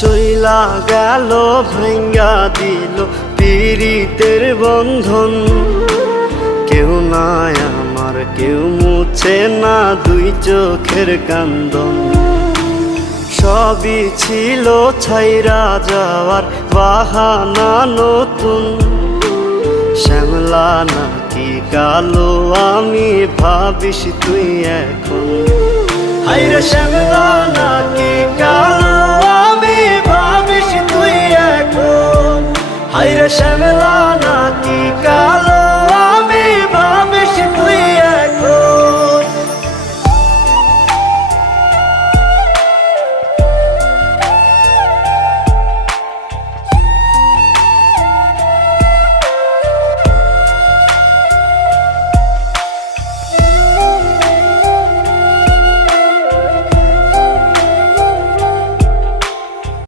চইলা গেল ভাঙ্গা দিল পীড়িতের বন্ধন। কেউ নাই আমার, কেউ মুছে না দুই চোখের কান্দন। সবই ছিল ছাইরা যাওয়ার বাহানা নতুন। শ্যামলা নাকি কালো আমি ভাবিস তুই এখন। হায়রে শ্যামলা নাকি কালো